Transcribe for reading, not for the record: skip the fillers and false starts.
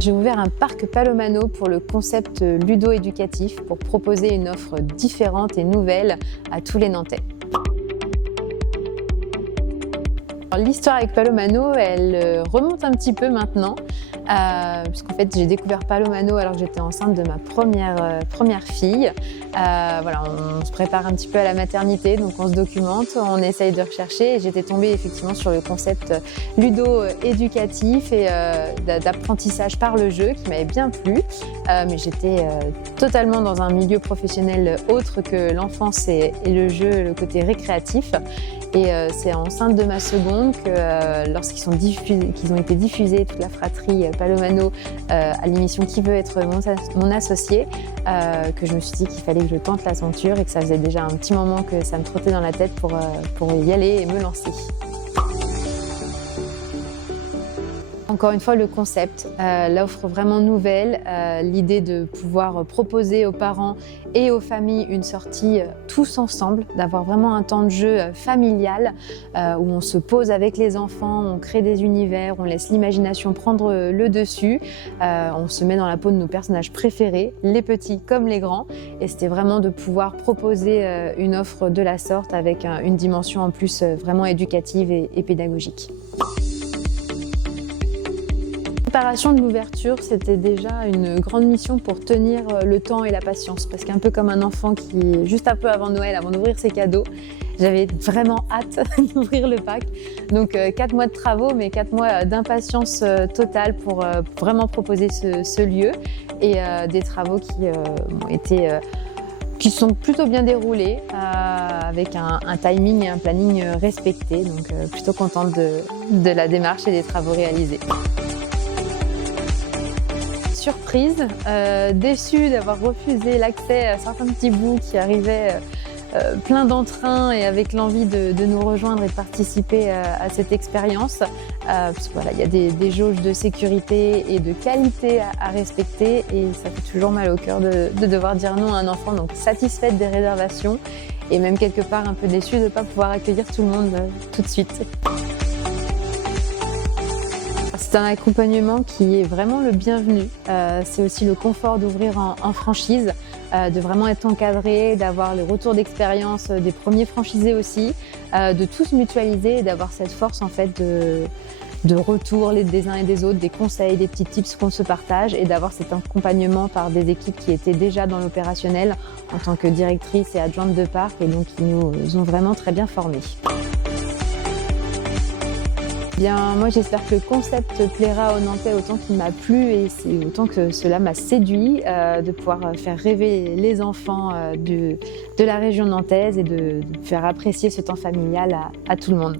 J'ai ouvert un parc Palomano pour le concept ludo-éducatif pour proposer une offre différente et nouvelle à tous les Nantais. L'histoire avec Palomano, elle remonte un petit peu maintenant, puisqu'en fait j'ai découvert Palomano alors que j'étais enceinte de ma première fille. Voilà, on se prépare un petit peu à la maternité, donc on se documente, on essaye de rechercher et j'étais tombée effectivement sur le concept ludo-éducatif et d'apprentissage par le jeu qui m'avait bien plu, mais j'étais totalement dans un milieu professionnel autre que l'enfance et le jeu, le côté récréatif. Et c'est enceinte de ma seconde que lorsqu'ils ont été diffusés, toute la fratrie Palomano, à l'émission Qui veut être mon associé, que je me suis dit qu'il fallait que je tente l'aventure et que ça faisait déjà un petit moment que ça me trottait dans la tête pour y aller et me lancer. Encore une fois, le concept, l'offre vraiment nouvelle, l'idée de pouvoir proposer aux parents et aux familles une sortie tous ensemble, d'avoir vraiment un temps de jeu familial où on se pose avec les enfants, on crée des univers, on laisse l'imagination prendre le dessus, on se met dans la peau de nos personnages préférés, les petits comme les grands, et c'était vraiment de pouvoir proposer une offre de la sorte avec une dimension en plus vraiment éducative et pédagogique. La préparation de l'ouverture, c'était déjà une grande mission pour tenir le temps et la patience, parce qu'un peu comme un enfant qui, juste un peu avant Noël, avant d'ouvrir ses cadeaux, j'avais vraiment hâte d'ouvrir le pack. Donc 4 mois de travaux, mais 4 mois d'impatience totale pour vraiment proposer ce lieu et des travaux qui sont plutôt bien déroulés, avec un timing et un planning respectés. Donc plutôt contente de la démarche et des travaux réalisés. Surprise, déçue d'avoir refusé l'accès à certains petits bouts qui arrivaient plein d'entrain et avec l'envie de nous rejoindre et de participer à cette expérience. Parce que voilà, il y a des jauges de sécurité et de qualité à respecter et ça fait toujours mal au cœur de devoir dire non à un enfant. Donc satisfaite des réservations et même quelque part un peu déçue de ne pas pouvoir accueillir tout le monde tout de suite. C'est un accompagnement qui est vraiment le bienvenu. C'est aussi le confort d'ouvrir en franchise, de vraiment être encadré, d'avoir le retour d'expérience des premiers franchisés aussi, de tous mutualiser et d'avoir cette force en fait de retour des uns et des autres, des conseils, des petits tips qu'on se partage et d'avoir cet accompagnement par des équipes qui étaient déjà dans l'opérationnel en tant que directrice et adjointe de parc et donc qui nous ont vraiment très bien formés. Bien, moi j'espère que le concept plaira aux Nantais autant qu'il m'a plu et autant que cela m'a séduit de pouvoir faire rêver les enfants de la région nantaise et de faire apprécier ce temps familial à tout le monde.